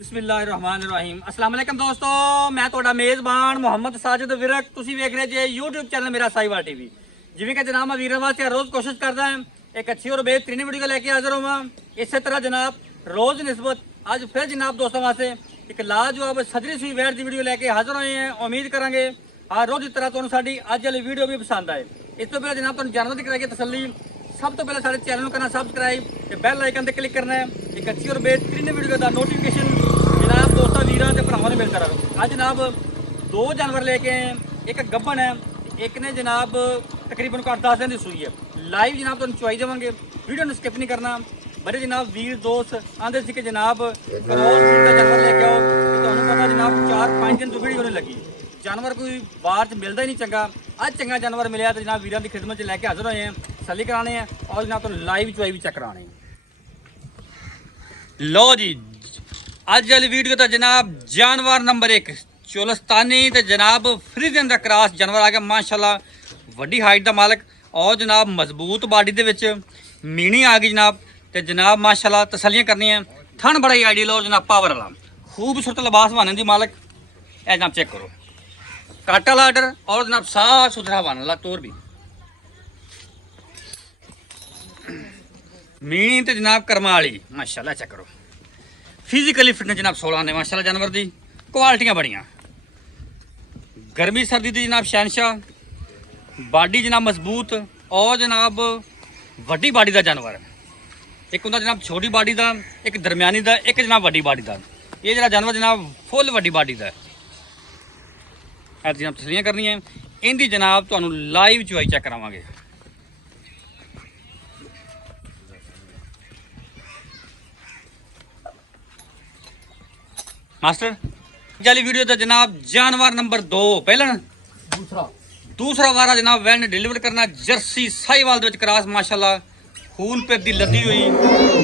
बिस्मिल्लाहिर्रहमानिर्रहीम। अस्सलाम वालेकुम दोस्तों, मैं ਤੁਹਾਡਾ ਮੇਜ਼ਬਾਨ ਮੁਹੰਮਦ ਸਾਜਿਦ ਵਿਰਕ। ਤੁਸੀਂ ਵੇਖ ਰਹੇ ਜੇ YouTube ਚੈਨਲ ਮੇਰਾ ਸਾਈਵਾਲ ਟੀਵੀ। ਜਿਵੇਂ ਕਿ ਜਨਾਬ ਮੈਂ ਵੀਰਾਂ ਵਾਸਤੇ ਹਰ ਰੋਜ਼ ਕੋਸ਼ਿਸ਼ ਕਰਦਾ ਹਾਂ ਇੱਕ ਅੱਛੀ ਔਰ बेहतरीन वीडियो ਲੈ ਕੇ ਹਾਜ਼ਰ ਹੋਵਾਂ। ਇਸੇ ਤਰ੍ਹਾਂ ਜਨਾਬ रोज़ निस्बत ਅੱਜ ਫਿਰ जनाब दोस्तों वास्ते एक लाजवाब सजरी सुई वैट की वीडियो लेके हाजिर होए हैं। उम्मीद करांगे हर रोज़ की तरह तुहानू साडी अज वाली वीडियो भी पसंद आए। इस तो पहले जनाब तुहानू जानवर दी कराइए तसल्ली। सब तो पहले साडे चैनल को करना सबसक्राइब ते बैल आइकन ते क्लिक करना है। एक अच्छी और बेहतरीन वीडियो का नोटिफिकेशन जनाब दोस्तों वीरां ते भरावां नूं मिलता रहे। अज जनाब दो जानवर लेके आए, एक गब्बन है, एक ने जनाब तकरीबन 8-10 दिन की सूई है। लाइव जनाब तुहानू चुवाई देवांगे, वीडियो नूं स्किप नहीं करना। बड़े जनाब वीर दोस्त आंदे सी कि जनाब क्रॉस ब्रीड का जानवर लेके आओ, तो पता जनाब 4-5 दिन तो वीडियो नहीं लगी। जानवर कोई बाहर च मिलता ही नहीं चंगा। अज चंगा जानवर मिले तो जनाब वीरां की खिदमत लैके हाजिर होए हैं, तसल्ली कराने हैं और जनाब तो लाइव चुवाई भी चेक कराने हैं। लो जी अज वाली वीडियो तो जनाब जानवर नंबर 1 चोलस्तानी तो जनाब फ्रीजन का क्रॉस जानवर आ गया। माशाल्लाह वड्डी हाइट का मालक और जनाब मजबूत बॉडी के मीनी आ गई जनाब। तो जनाब माशाल्लाह तसलियां करनी है। थन बड़ा ही आइडियल और जनाब पावर वाला खूबसूरत लिबास बने की मालक। ए जनाब चेक करो कट वाला आर्डर और जनाब साफ सुथरा बन वाला तोर भी मीनी तो जनाब कर्मा वाली माशाल्लाह। चेक करो फिजिकली फिटनेस जनाब 16 ने माशाल्लाह। जानवर की क्वालिटियां बड़ियां, गर्मी सर्दी की जनाब शहनशाह, बॉडी जनाब मजबूत और जनाब वड्डी बॉडी का जानवर। एक होंदा जनाब छोटी बॉडी का, एक दरम्यानी का, एक जनाब वड्डी बॉडी का। ये जरा जानवर जनाब फुल वड्डी बॉडी का है। जनाब तसलियां करनी है इनकी जनाब तुहानू लाइव चुवाई चेक करावांगे। मास्टर जाली वीडियो तो जनाब जानवर नंबर 2 पहला दूसरा वारा जनाब वैन डिलीवर करना जर्सी साहिवाल दे विच क्रॉस माशाल्लाह खून पे दी लदी हुई।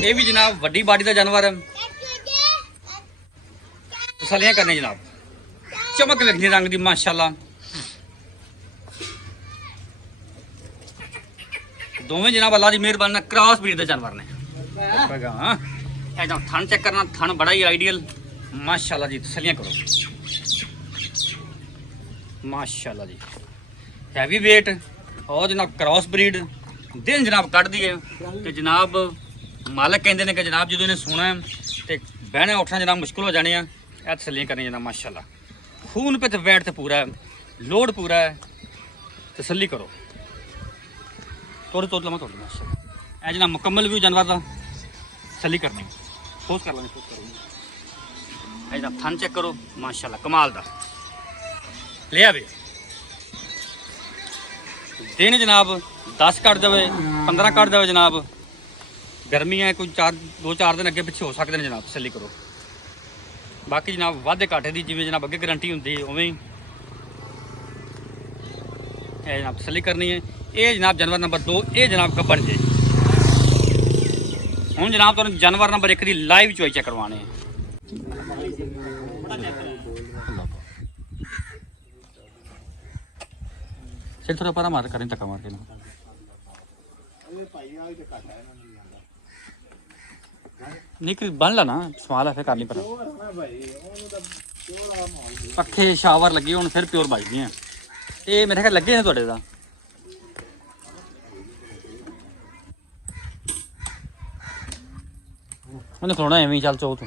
ये भी जनाब वड्डी बॉडी का जानवर है। तसलियां करने जनाब चमक वेखनी रंग दी माशाल्लाह। दोवें जनाब अल्लाह की मेहरबानी क्रॉस ब्रीड के जानवर ने। हाँ जनाब थन चेक करना, थन बड़ा ही आइडियल माशाल्लाह जी। तसलियां करो माशाल्लाह जी। हैवी वेट और जनाब क्रॉस ब्रीड दिन जनाब कट दिए तो जनाब मालक कहते हैं कि जनाब जो इन्हें सोना है तो बहने उठना जनाब मुश्किल हो जाने। तसलियां करनी जनाब माशाल्लाह। खून पे तो वैट तो पूरा है, लोड पूरा है। तसल्ली करो थोड़ी तो लमा थोड़ी माशाल्लाह। जनाब मुकम्मल व्यू जानवर का तसल्ली करनी फोर्स कर लेंगे। जनाब थन चेक करो माशाल्लाह कमाल का लिया भी दिन जनाब 10 कट जाए 15 कट जाए जनाब। गर्मी है कोई 2-4 दिन अगे पिछे हो सकते हैं जनाब। तसल्ली करो बाकी जनाब वाधे घाटे की जिमें जनाब अगे गारंटी होंगी उवें ही जनाब तसल्ली करनी है। ये जनाब जानवर नंबर 2 ये जनाब गब्बन जे। हूँ जनाब तुहानू जानवर नंबर 1 की लाइव चुवाई चेक करवाने हैं। चल थोड़ा परा मार करें धक्का मार के नहीं बन ला ना सवाल है फिर कर ली पर पखे शावर लगे हूँ फिर प्योर बजदी हैं। ये मेरे ख्याल लगे हैं थोड़े का उन्हें खलोना एवं चल चो तू।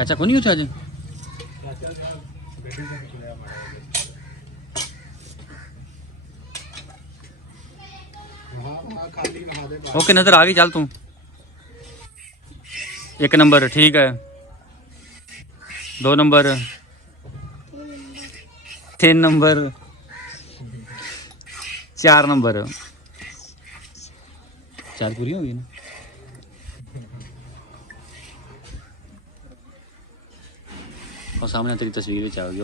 अच्छा को नहीं आज ओके नजर आ गई। चल तू 1 नंबर ठीक है, 2 नंबर, 3 नंबर, 4 नंबर। 4 पूरी होगी ना। और सामने तेरी तस्वीर आ गई।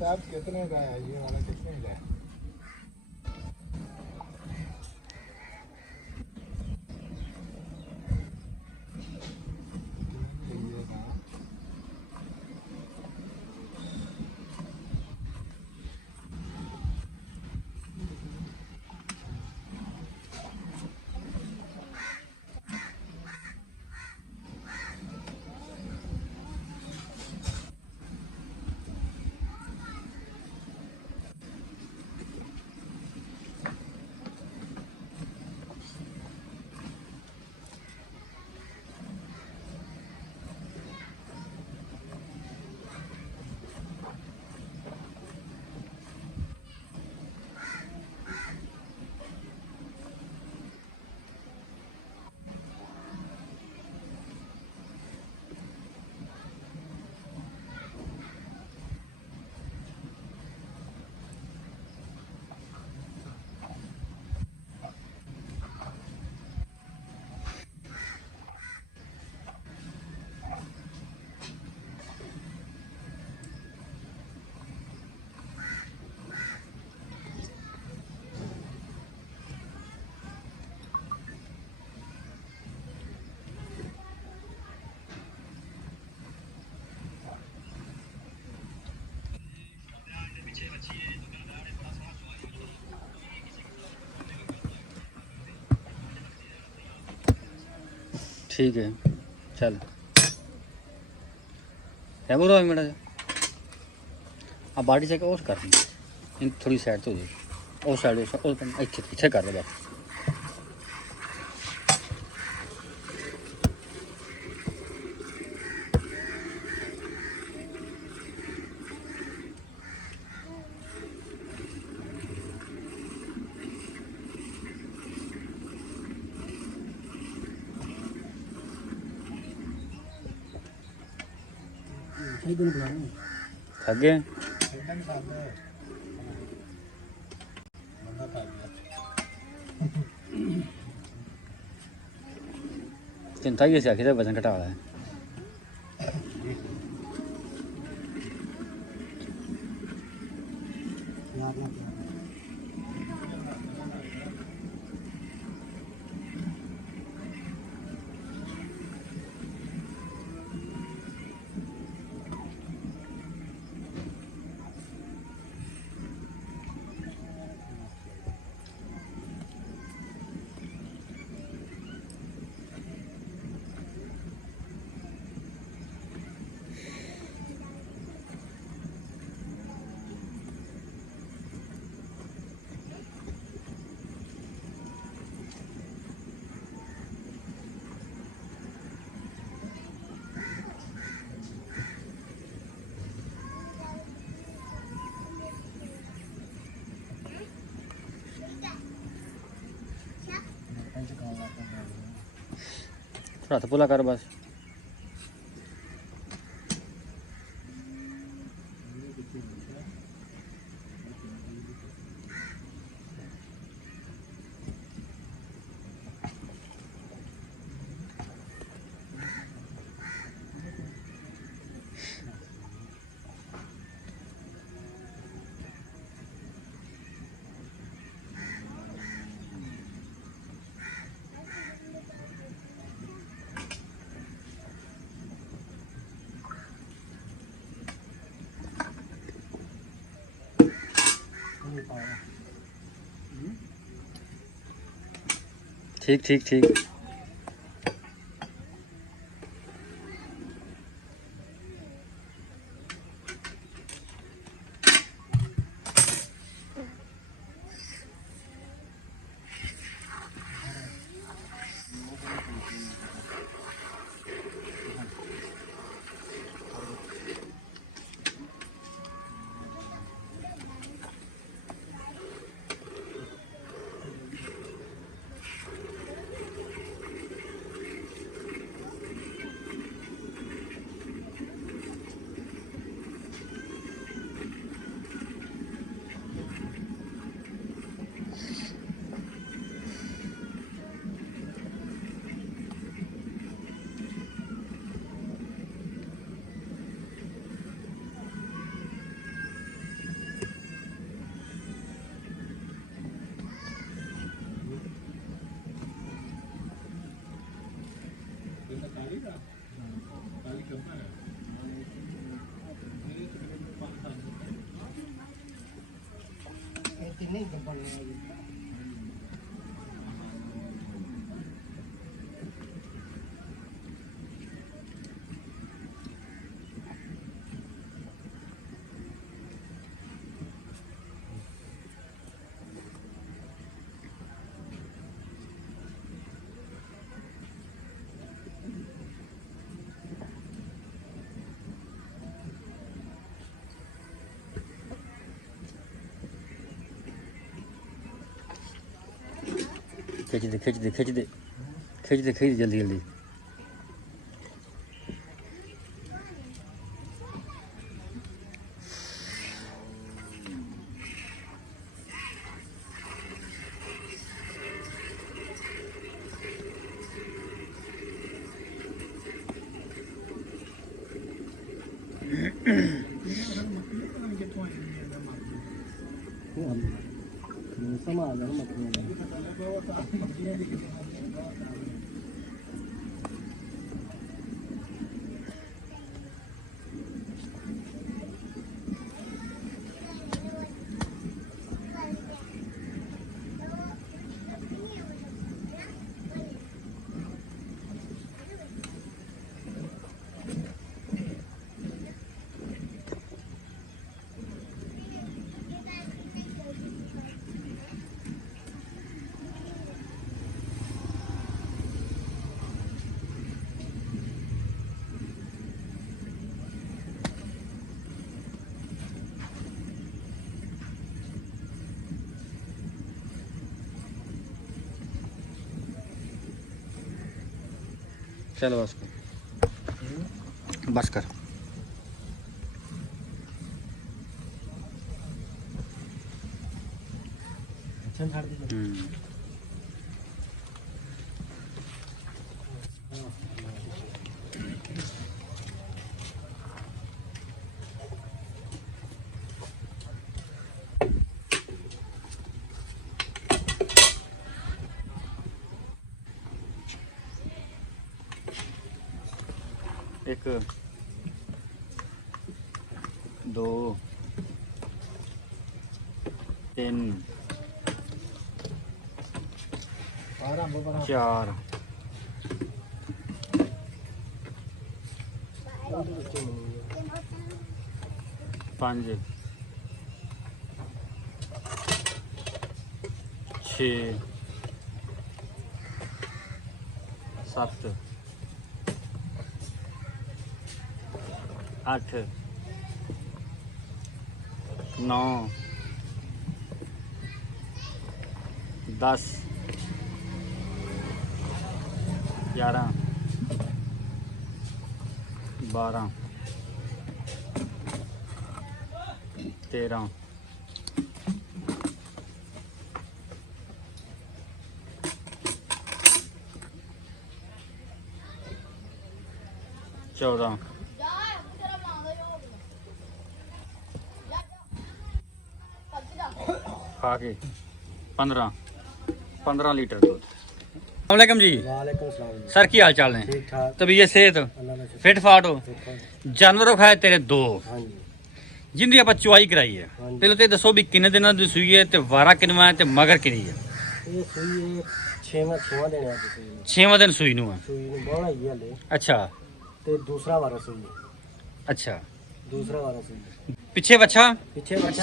साहब कितने का है ये वाला, कितने का है? ठीक है चल है बोलो अभी मेरा अब बाड़ी से और कर इन थोड़ी साइड तो हो साइड इतने कर दे बस थक गए चिंता ही ऐसी आखिर वजन घटा रहा है थोड़ा सा पुला कर बस ठीक ठीक ठीक खिंच दे खिंच दे खिंच दे खिंच दे खिंच जल्दी जल्दी। चल बस कर बस कर। एक दो तीन चार पाँच छे सत्त अठ नौ 10 11 12 13 14 खा के 15 लीटर दूध। वालेकुम जी। वालेकुम सलाम। सर की हाल चाल है? ठीक ठाक। तबीयत सेहत फिट फाट हो? जानवरों खाए तेरे दो जिंदी आप चुवाई कराई है। पहले तो दसो भी किन्ने दिनों की सूई है, वारा किनवा है, मगर किनी है? ये सूई 6वां दिन है। 6वां दिन सूई नू है। सूई ਨੂੰ ਬੋਲਾ ਹੀ ਹਲੇ। अच्छा ਤੇ ਦੂਸਰਾ ਵਾਰਾ ਸੂਈ। अच्छा ਦੂਸਰਾ ਵਾਰਾ ਸੂਈ। ਪਿੱਛੇ ਬੱਚਾ ਪਿੱਛੇ ਬੱਚਾ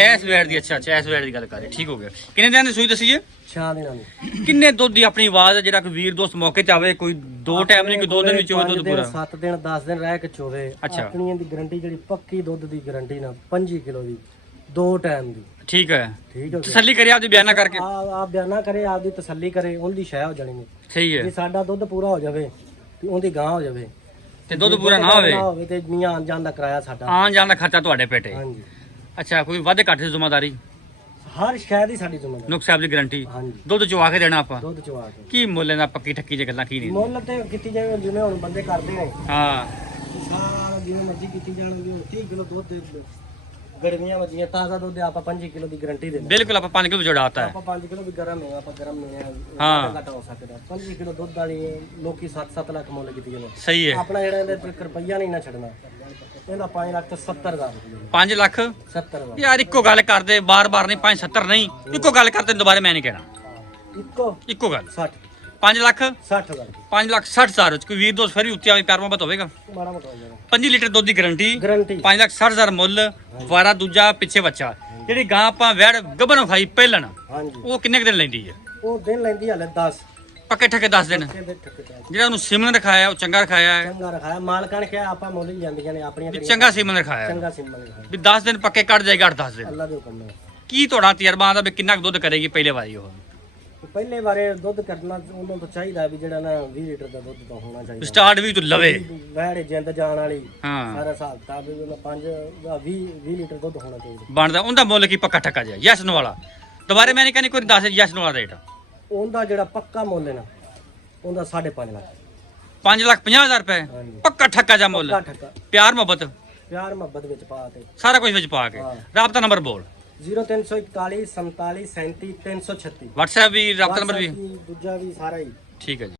ਐਸ ਵੈਟ ਦੀ। ਅੱਛਾ ਅੱਛਾ ਐਸ ਵੈਟ ਦੀ ਗੱਲ ਕਰ ਰਹੇ, ਠੀਕ ਹੋ ਗਿਆ। ਕਿੰਨੇ ਦਿਨਾਂ ਦੀ ਸੂਈ ਦੱਸੀ ਜੇ? 6 ਦਿਨਾਂ ਦੀ। ਕਿੰਨੇ ਦੁੱਧ ਦੀ ਆਪਣੀ ਆਵਾਜ਼ ਹੈ ਜਿਹੜਾ ਕੋਈ ਵੀਰ ਦੋਸਤ ਮੌਕੇ ਤੇ ਆਵੇ, ਕੋਈ ਦੋ ਟਾਈਮ ਨਹੀਂ, ਕੋਈ ਦੋ ਦਿਨ ਵਿੱਚ ਹੋਵੇ ਦੁੱਧ ਪੂਰਾ? 7 ਦਿਨ 10 ਦਿਨ ਰਹਿ ਕੇ ਚੋਵੇ। ਅੱਛਾ। ਆਪਣੀ ਦੀ ਗਾਰੰਟੀ ਜਿਹੜੀ ਪੱਕੀ ਦੁੱਧ ਦੀ ਗਾਰੰਟੀ ਨਾ 25 ਕਿਲੋ ਦੀ 2 ਟਾਈਮ ਦੀ। ਠੀਕ ਹੈ, ਠੀਕ ਹੋ ਗਿਆ। ਤਸੱਲੀ ਕਰੇ ਆਪਦੀ ਬਿਆਨਾ ਕਰਕੇ। ਆਪ ਬਿਆਨਾ ਕਰੇ, ਆਪਦੀ ਤਸੱਲੀ ਕਰੇ, ਉਹਦੀ ਸ਼ੈ ਹੋ ਜਾਣੀ ਹੈ। ਸਹੀ ਹੈ। ਜੇ ਸਾਡਾ ਦੁੱਧ ਪੂਰਾ ਹੋ ਜਾਵੇ ਤੇ ਉਹਦੀ ਗਾਂ ਹੋ ਜਾਵੇ, ਤੇ ਦੁੱਧ ਪੂਰਾ ਨਾ ਹੋਵੇ ਤੇ ਮੀਆਂ ਆਣ ਜਾਣ ਦਾ ਕਿਰਾਇਆ ਸਾਡਾ, ਆਉਣ ਜਾਣ ਦਾ ਖਰਚਾ ਤੁਹਾਡੇ ਪੇਟੇ। ਹਾਂਜੀ। ਅੱਛਾ, ਕੋਈ ਵਾਧੇ ਘਾਟੇ ਦੀ ਜ਼ਿੰਮੇਵਾਰੀ? ਹਰ ਸ਼ੈ ਦੀ ਸਾਡੀ ਜ਼ਿੰਮੇਵਾਰੀ। ਨੁਕਸ ਸਾਹਿਬ ਦੀ ਗਾਰੰਟੀ। ਹਾਂਜੀ। ਦੁੱਧ ਚਵਾ ਕੇ ਦੇਣਾ ਆਪਾਂ। ਦੁੱਧ ਚਵਾ ਕੇ ਕੀ ਮੁੱਲ ਦਾ ਪੱਕੀ ਠੱਕੀ ਜੇ ਗੱਲਾਂ ਕੀ ਨਹੀਂ? ਮੁੱਲ ਤੇ ਕੀਤੀ ਜਾਵੇ ਜਿਵੇਂ ਹੁਣ ਬੰਦੇ ਕਰਦੇ ਨੇ। ਹਾਂ ਸਾਰਾ ਜਿਵੇਂ ਮਰਜ਼ੀ ਕੀਤੀ ਜਾਣਗੇ। 30 ਕਿਲੋ ਦੁੱਧ ਦੇ ਗਰਮੀਆਂ ਵਿੱਚ ਜਿਵੇਂ ਤਾਜ਼ਾ ਦੁੱਧ ਹੈ, ਆਪਾਂ 5 ਕਿਲੋ ਦੀ ਗਾਰੰਟੀ ਦਿੰਦੇ ਬਿਲਕੁਲ ਆਪਾਂ 5 ਕਿਲੋ ਜੜਾਤਾ ਹੈ। ਆਪਾਂ 5 ਕਿਲੋ ਵੀ ਗਰਮ ਹੈ, ਆਪਾਂ ਗਰਮ ਨਹੀਂ ਹਾਂ। ਘੱਟ ਹੋ ਸਕਦਾ। 5 ਕਿਲੋ ਦੁੱਧ ਵਾਲੀ ਲੋਕੀ 7-7 ਲੱਖ ਮੁੱਲ ਕੀਤੀ ਜਾਂਦੇ। ਸਹੀ ਹੈ। ਆਪਣਾ ਜਿਹੜਾ ਇਹਦੇ ਤੇ ਰੁਪਈਆ ਨਹੀਂ ਨਾ ਛੱਡਣਾ, ਇਹਦਾ 5 ਲੱਖ ਤੇ 70,000 ਰੁਪਏ। 5 ਲੱਖ 70,000 ਯਾਰ ਇੱਕੋ ਗੱਲ ਕਰਦੇ, ਬਾਰ-ਬਾਰ ਨਹੀਂ 5-70 ਨਹੀਂ, ਇੱਕੋ ਗੱਲ ਕਰਦੇ ਦੁਬਾਰਾ ਮੈਂ ਨਹੀਂ ਕਹਿਣਾ, ਇੱਕੋ ਗੱਲ 60 5 ਲੱਖ 60,000 5 ਲੱਖ 60,000 ਚ ਕੋਈ ਵੀਰ ਦੋਸਤ ਫਿਰ ਵੀ ਉੱਤੇ ਆਵੇ ਪਿਆਰ ਮੁਹੱਬਤ ਹੋਵੇਗਾ। ਮਾੜਾ ਮੋਟਾ ਹੋ ਜਾਣਾ 5 ਲੀਟਰ ਦੁੱਧ ਦੀ ਗਾਰੰਟੀ, ਗਾਰੰਟੀ 5 ਲੱਖ 60,000 ਮੁੱਲ, ਵਾਰਾ ਦੂਜਾ ਪਿੱਛੇ ਬੱਚਾ। ਜਿਹੜੀ ਗਾਂ ਆਪਾਂ ਵੈੜ ਗੱਭਣ ਖਾਈ ਪਹਿਲਣ, ਹਾਂਜੀ। ਉਹ ਕਿੰਨੇ ਕੁ ਦਿਨ ਲੈਂਦੀ ਹੈ? ਉਹ ਦਿਨ ਲੈਂਦੀ ਹਲੇ 10 ਪੱਕੇ ਠੱਕੇ 10 ਦਿਨ। ਦੇ ਠੱਕੇ ਤੇ ਜਿਹੜਾ ਉਹਨੂੰ ਸਿਮਨ ਰਖਾਇਆ ਉਹ ਚੰਗਾ ਰਖਾਇਆ ਹੈ, ਚੰਗਾ ਰਖਾਇਆ ਮਾਲਕਾਂ ਨੇ ਕਿਹਾ, ਆਪਾਂ ਮੁੱਲ ਹੀ ਜਾਂਦੀਆਂ ਨੇ ਆਪਣੀਆਂ ਵੀ ਕਿਹੜੀਆਂ। ਚੰਗਾ ਸਿਮਨ ਰਖਾਇਆ ਹੈ, ਚੰਗਾ ਸਿੰਬਲ ਰਖਾਇਆ ਵੀ 10 ਦਿਨ ਪੱਕੇ ਕੱਢ ਜਾਏਗਾ, 8-10 ਦਿਨ। ਅੱਲਾ ਦੇ ਹੁਕਮ ਨਾਲ। ਕੀ ਤੁਹਾਡਾ ਤਜਰਬਾ ਆਉਂਦਾ ਵੀ ਕਿੰਨਾ ਕੁ ਦੁੱਧ ਕਰੇਗੀ ਪਹਿਲੇ ਵਾਰੀ ਉਹ? ਪਹਿਲੇ ਵਾਰੇ ਦੁੱਧ ਕਰਨਾ ਉਹਨਾਂ ਤੋਂ ਚਾਹੀਦਾ ਵੀ ਜਿਹੜਾ ਨਾ 20 ਲੀਟਰ ਦਾ ਦੁੱਧ ਤਾਂ ਹੋਣਾ ਚਾਹੀਦਾ। ਸਟਾਰਟ ਵੀ ਤੂੰ ਲਵੇ। ਵੈੜ ਜਿੰਦ ਜਾਣ ਵਾਲੀ ਹਾਂ ਸਾਰਾ ਹਿਸਾਬ ਕਿਤਾਬ ਵੀ ਉਹਨਾਂ 5 ਦਾ 20 ਲੀਟਰ ਦੁੱਧ ਹੋਣਾ ਚਾਹੀਦਾ। ਬਣਦਾ ਉਹਦਾ ਮੁੱਲ ਕੀ ਪੱਕਾ ਠੱਕਾ ਜਿਹਾ ਯੈਸ ਨੋ ਵਾਲਾ? ਦੁਬਾਰੇ ਮੈਂ ਨਹੀਂ ਕਹਿੰਦੀ ਕੋਈ ਦੱਸ ਯੈਸ ਨੋ ਵਾਲਾ ਰੇਟ। ਉਹਦਾ ਜਿਹੜਾ ਪੱਕਾ ਮੁੱਲ ਹੈ ਨਾ, ਉਹਦਾ 5.5 ਲੱਖ 5,50,000 ਰੁਪਏ ਹਾਂਜੀ। ਪੱਕਾ ਠੱਕਾ ਜਿਹਾ ਮੁੱਲ। ਪੱਕਾ ਠੱਕਾ ਪਿਆਰ ਮੁਹੱਬਤ ਪਿਆਰ ਮੁਹੱਬਤ ਵਿੱਚ ਪਾ ਤੇ ਸਾਰਾ ਕੁਝ ਵਿੱਚ ਪਾ ਕੇ। ਹਾਂ। ਰਾਬਤਾ ਨੰਬਰ ਬੋਲ। 0341 47 37 336। WhatsApp ਵੀ ਰਾਬਤਾ ਨੰਬਰ ਵੀ ਦੂਜਾ ਵੀ ਸਾਰਾ ਹੀ। ਠੀਕ ਹੈ ਜੀ।